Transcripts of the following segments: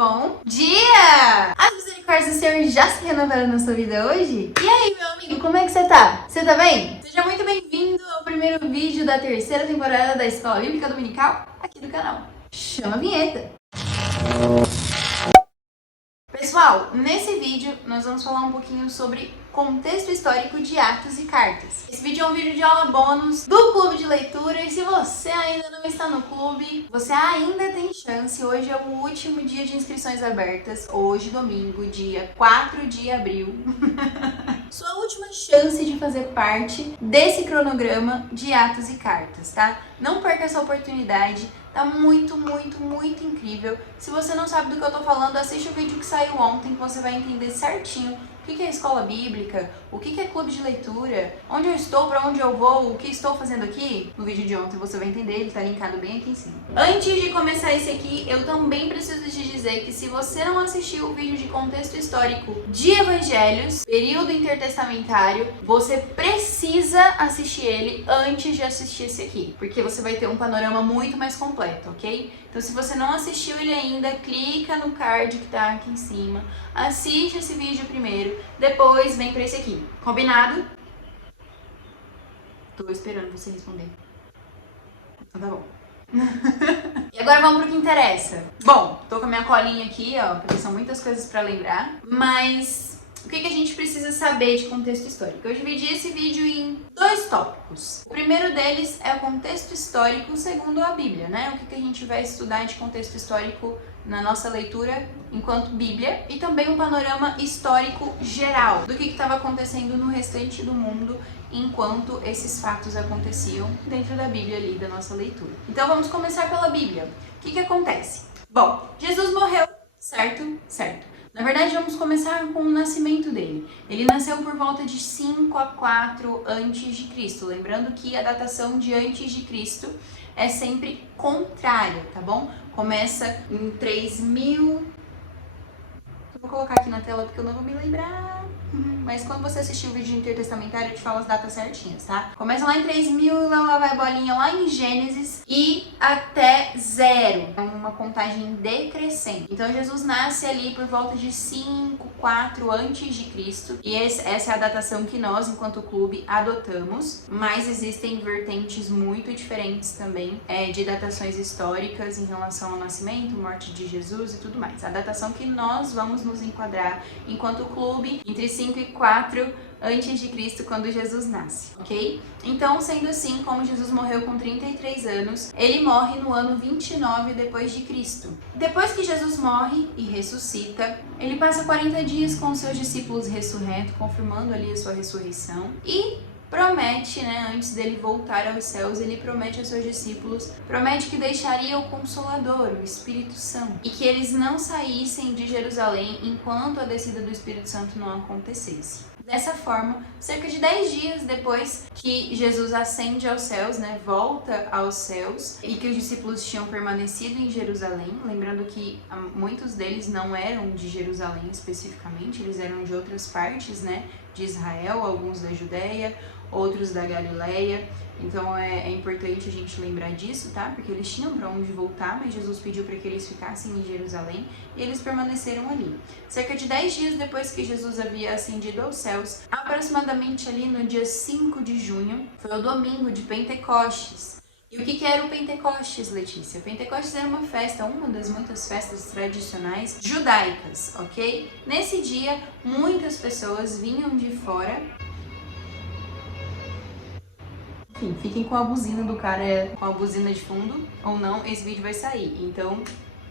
Bom dia! As misericórdias do Senhor já se renovaram na sua vida hoje? E aí, meu amigo, como é que você tá? Você tá bem? Seja muito bem-vindo ao primeiro vídeo da terceira temporada da Escola Bíblica Dominical aqui do canal. Chama a vinheta! Pessoal, nesse vídeo nós vamos falar um pouquinho sobre contexto histórico de Atos e Cartas. Esse vídeo é um vídeo de aula bônus do Clube de Leitura e se você ainda não está no clube, você ainda tem chance. Hoje é o último dia de inscrições abertas, hoje domingo, dia 4 de abril. Sua última chance de fazer parte desse cronograma de Atos e Cartas, tá? Não perca essa oportunidade. Tá muito incrível. Se você não sabe do que eu tô falando, assiste o vídeo que saiu ontem, que você vai entender certinho o que é escola bíblica, o que é clube de leitura, onde eu estou, para onde eu vou, o que estou fazendo aqui. No vídeo de ontem você vai entender, ele tá linkado bem aqui em cima. Antes de começar esse aqui, eu também preciso te dizer que se você não assistiu o vídeo de contexto histórico de evangelhos, período intertestamentário, você precisa assistir ele antes de assistir esse aqui, porque você vai ter um panorama muito mais completo, ok? Então se você não assistiu ele ainda, clica no card que tá aqui em cima, assiste esse vídeo primeiro, depois vem pra esse aqui. Combinado? Tô esperando você responder. Então tá bom. E agora vamos pro que interessa. Bom, tô com a minha colinha aqui, ó, porque são muitas coisas pra lembrar, mas o que a gente precisa saber de contexto histórico? Eu dividi esse vídeo em dois tópicos. O primeiro deles é o contexto histórico segundo a Bíblia, né? O que a gente vai estudar de contexto histórico na nossa leitura enquanto Bíblia, e também um panorama histórico geral do que estava acontecendo no restante do mundo enquanto esses fatos aconteciam dentro da Bíblia ali, da nossa leitura. Então vamos começar pela Bíblia. O que acontece? Bom, Jesus morreu, certo? Certo. Na verdade, vamos começar com o nascimento dele. Ele nasceu por volta de 5 a 4 a.C. Lembrando que a datação de antes de Cristo é sempre contrária, tá bom? Começa em 3000... Eu vou colocar aqui na tela porque eu não vou me lembrar. Mas quando você assistir o vídeo intertestamentário, eu te falo as datas certinhas, tá? Começa lá em 3000 e lá vai a bolinha lá em Gênesis e até 0. É uma contagem decrescente. Então Jesus nasce ali por volta de 5, 4 antes de Cristo. E essa é a datação que nós, enquanto clube, adotamos. Mas existem vertentes muito diferentes também de datações históricas em relação ao nascimento, morte de Jesus e tudo mais. A datação que nós vamos nos enquadrar enquanto clube, entre 5 e 4 antes de Cristo, quando Jesus nasce, ok? Então, sendo assim, como Jesus morreu com 33 anos, ele morre no ano 29 depois de Cristo. Depois que Jesus morre e ressuscita, ele passa 40 dias com os seus discípulos ressurretos, confirmando ali a sua ressurreição, e promete, né, antes dele voltar aos céus, ele promete aos seus discípulos, promete que deixaria o Consolador, o Espírito Santo, e que eles não saíssem de Jerusalém enquanto a descida do Espírito Santo não acontecesse. Dessa forma, cerca de 10 dias depois que Jesus ascende aos céus, né, volta aos céus, e que os discípulos tinham permanecido em Jerusalém, lembrando que muitos deles não eram de Jerusalém especificamente, eles eram de outras partes, né, de Israel, alguns da Judéia, outros da Galileia. Então é importante a gente lembrar disso, tá? Porque eles tinham para onde voltar, mas Jesus pediu para que eles ficassem em Jerusalém e eles permaneceram ali. Cerca de 10 dias depois que Jesus havia ascendido aos céus, aproximadamente ali no dia 5 de junho, foi o domingo de Pentecostes. E o que era o Pentecostes, Letícia? Pentecostes era uma festa, uma das muitas festas tradicionais judaicas, ok? Nesse dia, muitas pessoas vinham de fora. Enfim, fiquem com a buzina do cara, com a buzina de fundo, ou não, esse vídeo vai sair. Então,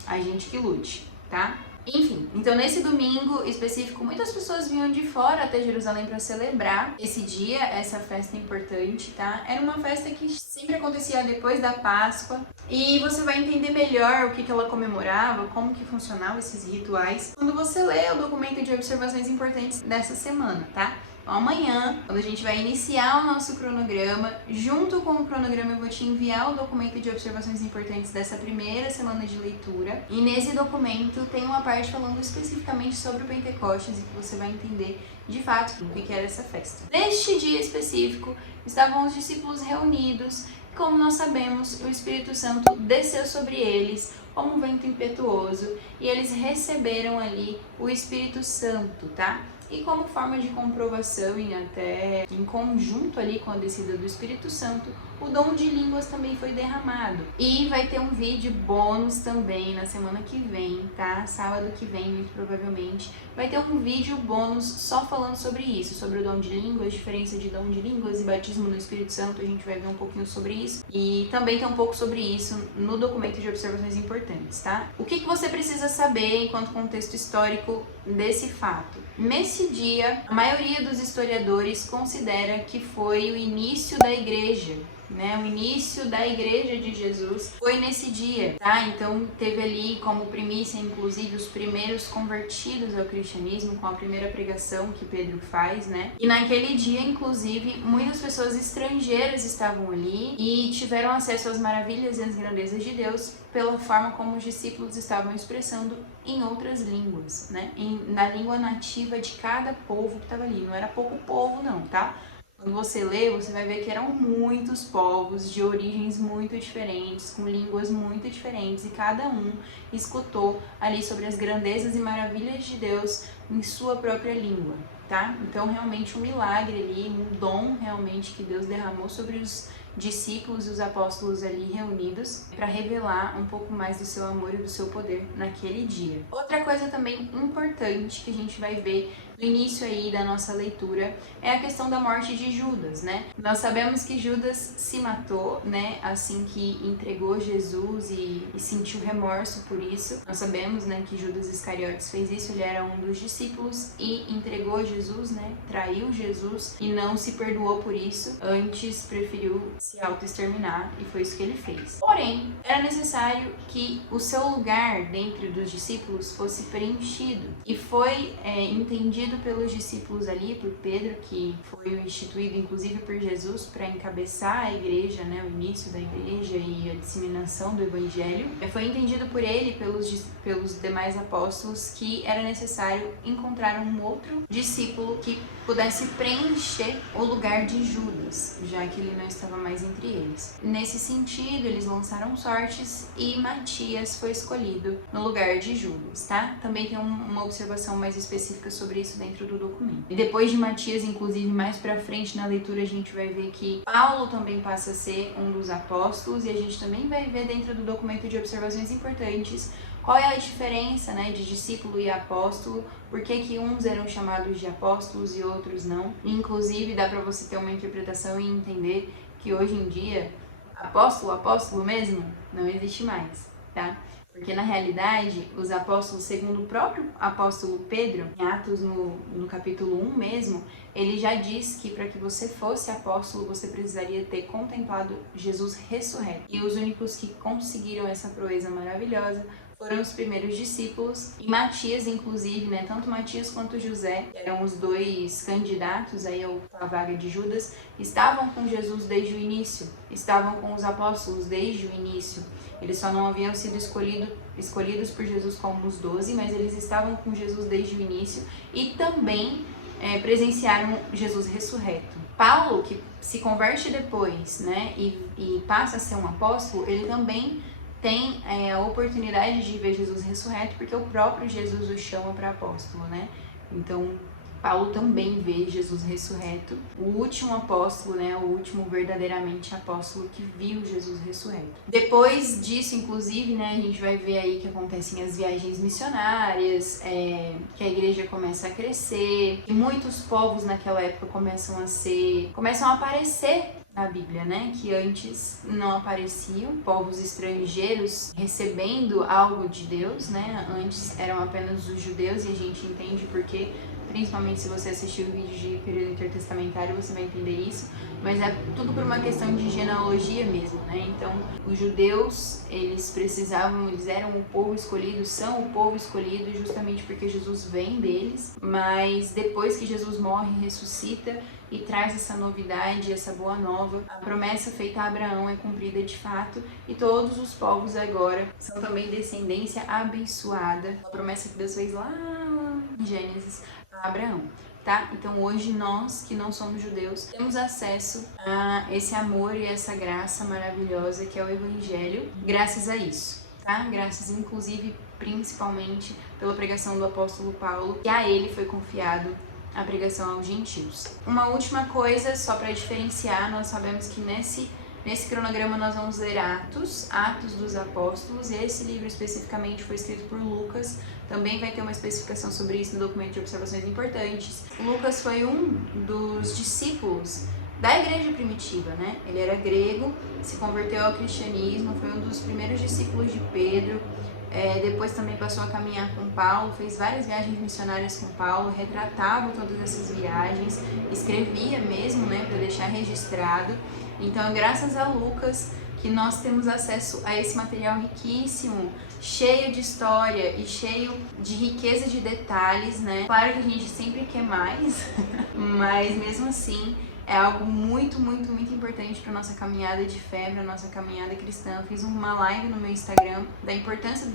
a gente que lute, tá? Enfim, então nesse domingo específico, muitas pessoas vinham de fora até Jerusalém para celebrar esse dia, essa festa importante, tá? Era uma festa que sempre acontecia depois da Páscoa, e você vai entender melhor o que ela comemorava, como que funcionavam esses rituais, quando você lê o documento de observações importantes dessa semana, tá? Amanhã, quando a gente vai iniciar o nosso cronograma, junto com o cronograma eu vou te enviar o documento de observações importantes dessa primeira semana de leitura. E nesse documento tem uma parte falando especificamente sobre o Pentecostes e que você vai entender de fato o que era essa festa. Neste dia específico, estavam os discípulos reunidos, Como nós sabemos, o Espírito Santo desceu sobre eles como um vento impetuoso e eles receberam ali o Espírito Santo, tá? E como forma de comprovação e até em conjunto ali com a descida do Espírito Santo, o dom de línguas também foi derramado. E vai ter um vídeo bônus também na semana que vem, tá? Sábado que vem, muito provavelmente, vai ter um vídeo bônus só falando sobre isso, sobre o dom de línguas, diferença de dom de línguas e batismo no Espírito Santo. A gente vai ver um pouquinho sobre isso. E também tem um pouco sobre isso no documento de observações importantes, tá? O que você precisa saber enquanto contexto histórico desse fato? Nesse dia, a maioria dos historiadores considera que foi o início da igreja, né? O início da igreja de Jesus foi nesse dia, tá? Então teve ali como primícia, inclusive, os primeiros convertidos ao cristianismo com a primeira pregação que Pedro faz, né? E naquele dia, inclusive, muitas pessoas estrangeiras estavam ali e tiveram acesso às maravilhas e às grandezas de Deus pela forma como os discípulos estavam expressando em outras línguas, né? Na língua nativa de cada povo que estava ali. Não era pouco povo, não, tá? Quando você lê, você vai ver que eram muitos povos de origens muito diferentes, com línguas muito diferentes, e cada um escutou ali sobre as grandezas e maravilhas de Deus em sua própria língua, tá? Então, realmente um milagre ali, um dom realmente que Deus derramou sobre os discípulos e os apóstolos ali reunidos para revelar um pouco mais do seu amor e do seu poder naquele dia. Outra coisa também importante que a gente vai ver no início aí da nossa leitura é a questão da morte de Judas, né? Nós sabemos que Judas se matou, né, assim que entregou Jesus e sentiu remorso por isso. Nós sabemos, né, que Judas Iscariotes fez isso, ele era um dos discípulos e entregou Jesus, né, traiu Jesus e não se perdoou por isso, antes preferiu se auto-exterminar e foi isso que ele fez. Porém, era necessário que o seu lugar dentro dos discípulos fosse preenchido e foi entendido pelos discípulos ali, por Pedro, que foi instituído inclusive por Jesus para encabeçar a igreja, né, o início da igreja e a disseminação do evangelho. Foi entendido por ele, pelos demais apóstolos, que era necessário encontrar um outro discípulo que pudesse preencher o lugar de Judas, já que ele não estava mais entre eles. Nesse sentido, eles lançaram sortes e Matias foi escolhido no lugar de Judas, tá? Também tem uma observação mais específica sobre isso dentro do documento. E depois de Matias, inclusive, mais pra frente na leitura, a gente vai ver que Paulo também passa a ser um dos apóstolos e a gente também vai ver dentro do documento de observações importantes qual é a diferença, né, de discípulo e apóstolo, por que uns eram chamados de apóstolos e outros não. Inclusive, dá para você ter uma interpretação e entender que hoje em dia, apóstolo mesmo, não existe mais, tá? Porque na realidade, os apóstolos, segundo o próprio apóstolo Pedro, em Atos no capítulo 1 mesmo, ele já diz que para que você fosse apóstolo, você precisaria ter contemplado Jesus ressurreto. E os únicos que conseguiram essa proeza maravilhosa foram os primeiros discípulos, e Matias, inclusive, né, tanto Matias quanto José, que eram os dois candidatos aí à vaga de Judas, estavam com Jesus desde o início, estavam com os apóstolos desde o início. Eles só não haviam sido escolhidos por Jesus como os 12, mas eles estavam com Jesus desde o início e também presenciaram Jesus ressurreto. Paulo, que se converte depois, né, e passa a ser um apóstolo, ele também tem a oportunidade de ver Jesus ressurreto, porque o próprio Jesus o chama para apóstolo, né? Então, Paulo também vê Jesus ressurreto, o último apóstolo, né? O último verdadeiramente apóstolo que viu Jesus ressurreto. Depois disso, inclusive, né? A gente vai ver aí que acontecem as viagens missionárias, que a igreja começa a crescer, e muitos povos naquela época começam a aparecer na Bíblia, né? Que antes não apareciam, povos estrangeiros recebendo algo de Deus, né? Antes eram apenas os judeus e a gente entende porque, principalmente se você assistir o vídeo de período intertestamentário, você vai entender isso, mas é tudo por uma questão de genealogia mesmo, né? Então, os judeus, eles eram o povo escolhido, são o povo escolhido justamente porque Jesus vem deles, mas depois que Jesus morre e ressuscita, e traz essa novidade, essa boa nova. A promessa feita a Abraão é cumprida de fato e todos os povos agora são também descendência abençoada. A promessa que Deus fez lá em Gênesis a Abraão. Tá? Então hoje nós que não somos judeus temos acesso a esse amor e essa graça maravilhosa que é o Evangelho, graças a isso, tá? Graças inclusive, principalmente pela pregação do apóstolo Paulo, que a ele foi confiado a pregação aos gentios. Uma última coisa, só para diferenciar, nós sabemos que nesse cronograma nós vamos ler Atos dos Apóstolos, e esse livro especificamente foi escrito por Lucas. Também vai ter uma especificação sobre isso no documento de observações importantes. Lucas foi um dos discípulos da igreja primitiva, né? Ele era grego, se converteu ao cristianismo, foi um dos primeiros discípulos de Pedro. Depois também passou a caminhar com Paulo, fez várias viagens missionárias com Paulo, retratava todas essas viagens, escrevia mesmo, né, para deixar registrado. Então, graças a Lucas que nós temos acesso a esse material riquíssimo, cheio de história e cheio de riqueza de detalhes, né? Claro que a gente sempre quer mais, mas mesmo assim é algo muito, muito, muito importante para nossa caminhada de fé, para nossa caminhada cristã. Eu fiz uma live no meu Instagram da importância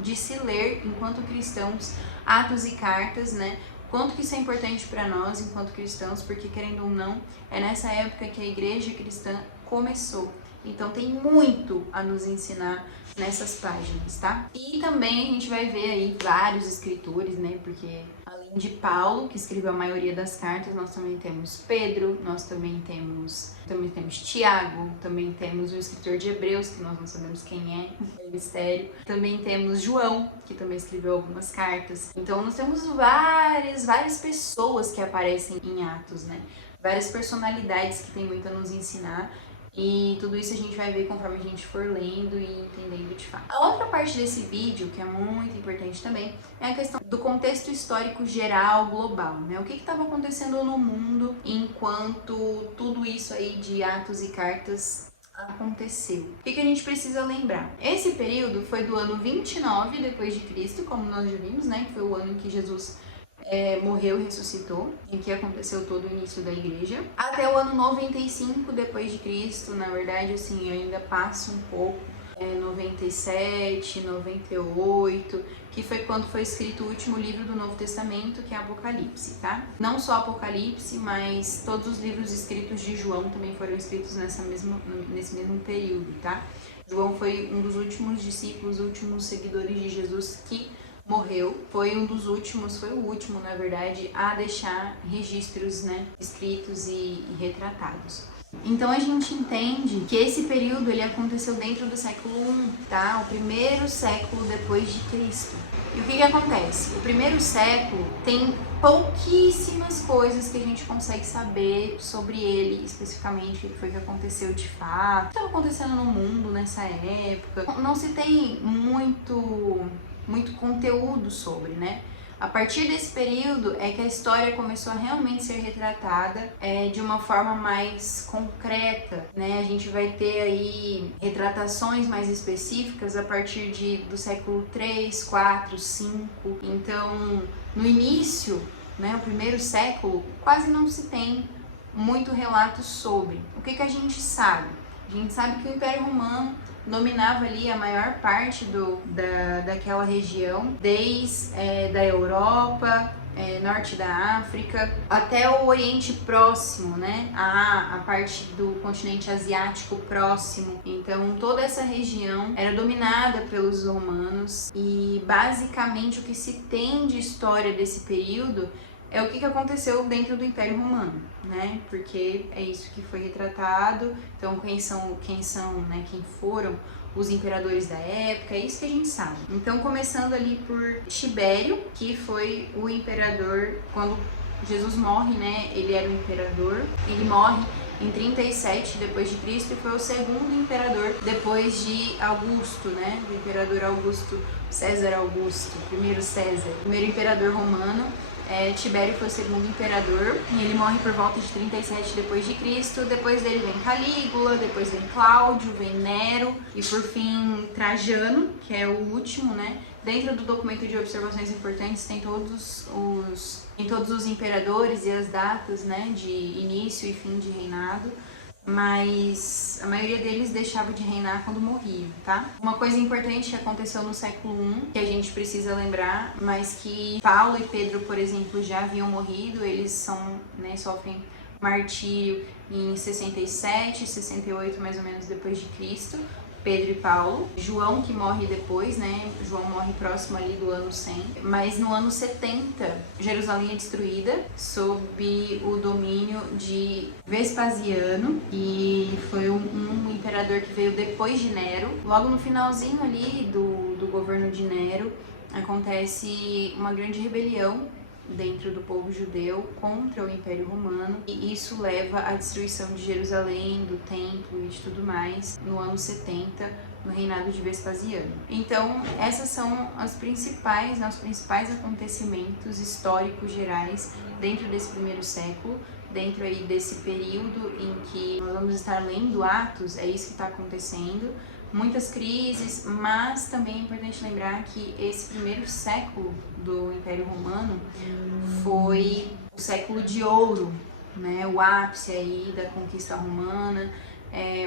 de se ler, enquanto cristãos, Atos e Cartas, né? Quanto que isso é importante para nós, enquanto cristãos, porque querendo ou não, é nessa época que a igreja cristã começou. Então tem muito a nos ensinar nessas páginas, tá? E também a gente vai ver aí vários escritores, né? Porque além de Paulo, que escreveu a maioria das cartas, nós também temos Pedro, nós também temos Tiago, também temos o escritor de Hebreus, que nós não sabemos quem é mistério. Também temos João, que também escreveu algumas cartas. Então nós temos várias pessoas que aparecem em Atos, né? Várias personalidades que têm muito a nos ensinar. E tudo isso a gente vai ver conforme a gente for lendo e entendendo de fato. A outra parte desse vídeo, que é muito importante também, é a questão do contexto histórico geral, global, né? O que estava acontecendo no mundo enquanto tudo isso aí de Atos e Cartas aconteceu. O que a gente precisa lembrar? Esse período foi do ano 29 depois de Cristo, como nós já vimos, né? Que foi o ano em que Jesus morreu e ressuscitou, em que aconteceu todo o início da igreja, até o ano 95 depois de Cristo. Na verdade, assim, ainda passa um pouco, 97, 98, que foi quando foi escrito o último livro do Novo Testamento, que é Apocalipse, tá? Não só Apocalipse, mas todos os livros escritos de João também foram escritos nesse mesmo período, tá? João foi um dos últimos discípulos, últimos seguidores de Jesus que morreu, foi o último, na verdade, a deixar registros, né, escritos e retratados. Então a gente entende que esse período ele aconteceu dentro do século I, tá? O primeiro século depois de Cristo. E o que acontece? O primeiro século tem pouquíssimas coisas que a gente consegue saber sobre ele, especificamente o que foi que aconteceu de fato, o que estava acontecendo no mundo nessa época. Não se tem muito conteúdo sobre, né? A partir desse período é que a história começou a realmente ser retratada de uma forma mais concreta, né? A gente vai ter aí retratações mais específicas a partir do século 3, 4, 5. Então, no início, né, o primeiro século, quase não se tem muito relato sobre. O que a gente sabe? A gente sabe que o Império Romano dominava ali a maior parte daquela região, desde da Europa, norte da África, até o Oriente Próximo, né? A parte do continente asiático próximo. Então, toda essa região era dominada pelos romanos e, basicamente, o que se tem de história desse período é o que aconteceu dentro do Império Romano, né? Porque é isso que foi retratado. Então, quem foram os imperadores da época, é isso que a gente sabe. Então, começando ali por Tibério, que foi o imperador quando Jesus morre, né? Ele era o imperador. Ele morre em 37 depois de Cristo e foi o segundo imperador depois de Augusto, né? O imperador Augusto, César Augusto, primeiro César, primeiro imperador romano. Tibério foi o segundo imperador e ele morre por volta de 37 depois de Cristo. Depois dele vem Calígula, depois vem Cláudio, vem Nero e por fim Trajano, que é o último, né? Dentro do documento de observações importantes tem todos os imperadores e as datas, né, de início e fim de reinado. Mas a maioria deles deixava de reinar quando morriam, tá? Uma coisa importante que aconteceu no século I, que a gente precisa lembrar, mas que Paulo e Pedro, por exemplo, já haviam morrido, eles sofrem martírio em 67, 68 mais ou menos depois de Cristo. Pedro e Paulo, João que morre depois, né? João morre próximo ali do ano 100, mas no ano 70, Jerusalém é destruída sob o domínio de Vespasiano, e foi um imperador que veio depois de Nero. Logo no finalzinho ali do governo de Nero, acontece uma grande rebelião dentro do povo judeu contra o Império Romano, e isso leva à destruição de Jerusalém, do templo e de tudo mais no ano 70, no reinado de Vespasiano. Então, essas são os principais acontecimentos históricos gerais dentro desse primeiro século, dentro aí desse período em que nós vamos estar lendo Atos. É isso que está acontecendo. Muitas crises, mas também é importante lembrar que esse primeiro século do Império Romano foi o século de ouro, né? O ápice aí da conquista romana,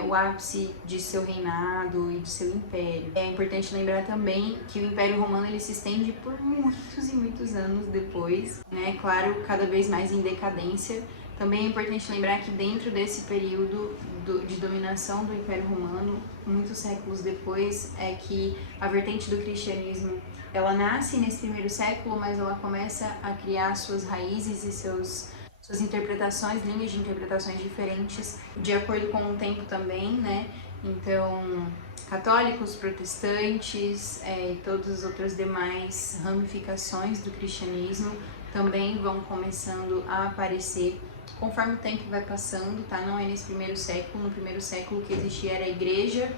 o ápice de seu reinado e de seu império. É importante lembrar também que o Império Romano ele se estende por muitos e muitos anos depois, né? Claro, cada vez mais em decadência. Também é importante lembrar que dentro desse período de dominação do Império Romano, muitos séculos depois, é que a vertente do cristianismo, ela nasce nesse primeiro século, mas ela começa a criar suas raízes e suas interpretações, linhas de interpretações diferentes, de acordo com o tempo também, né? Então, católicos, protestantes e todas as outras demais ramificações do cristianismo também vão começando a aparecer conforme o tempo vai passando, tá? Não é nesse primeiro século. No primeiro século o que existia era a igreja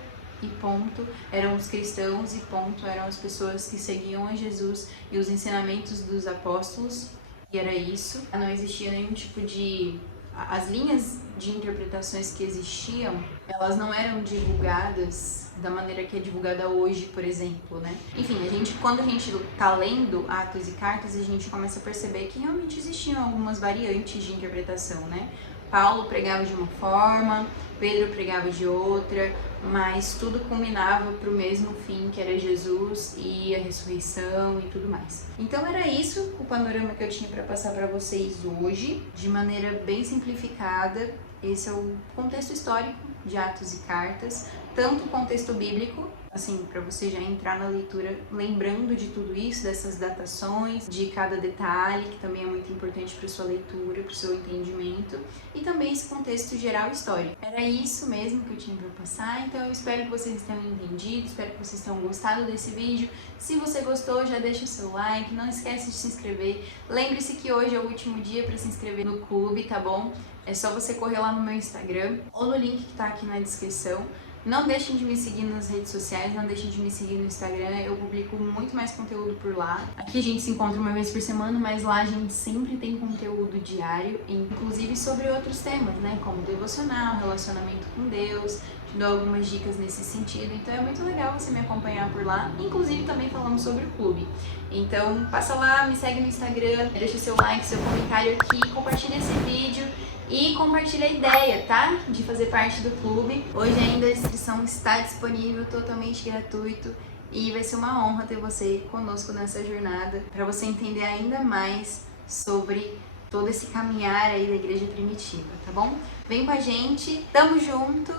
e ponto, eram os cristãos e ponto, eram as pessoas que seguiam a Jesus e os ensinamentos dos apóstolos, e era isso. Não existia nenhum tipo de... As linhas de interpretações que existiam, elas não eram divulgadas da maneira que é divulgada hoje, por exemplo, né? Enfim, quando a gente tá lendo Atos e Cartas, a gente começa a perceber que realmente existiam algumas variantes de interpretação, né? Paulo pregava de uma forma, Pedro pregava de outra, mas tudo culminava para o mesmo fim, que era Jesus e a ressurreição e tudo mais. Então era isso o panorama que eu tinha para passar para vocês hoje, de maneira bem simplificada. Esse é o contexto histórico de Atos e Cartas, tanto o contexto bíblico, assim, para você já entrar na leitura lembrando de tudo isso, dessas datações, de cada detalhe, que também é muito importante para sua leitura, para o seu entendimento, e também esse contexto geral histórico. Era isso mesmo que eu tinha para passar, então eu espero que vocês tenham entendido, espero que vocês tenham gostado desse vídeo. Se você gostou, já deixa o seu like, não esquece de se inscrever. Lembre-se que hoje é o último dia para se inscrever no clube, tá bom? É só você correr lá no meu Instagram ou no link que tá aqui na descrição. Não deixem de me seguir nas redes sociais, não deixem de me seguir no Instagram, eu publico muito mais conteúdo por lá. Aqui a gente se encontra uma vez por semana, mas lá a gente sempre tem conteúdo diário, inclusive sobre outros temas, né? Como devocional, relacionamento com Deus, te dou algumas dicas nesse sentido. Então é muito legal você me acompanhar por lá, inclusive também falamos sobre o clube. Então passa lá, me segue no Instagram, deixa seu like, seu comentário aqui, compartilha esse vídeo. E compartilha a ideia, tá? De fazer parte do clube. Hoje ainda a inscrição está disponível, totalmente gratuito. E vai ser uma honra ter você conosco nessa jornada, para você entender ainda mais sobre todo esse caminhar aí da igreja primitiva, tá bom? Vem com a gente, tamo junto,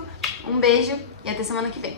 um beijo e até semana que vem.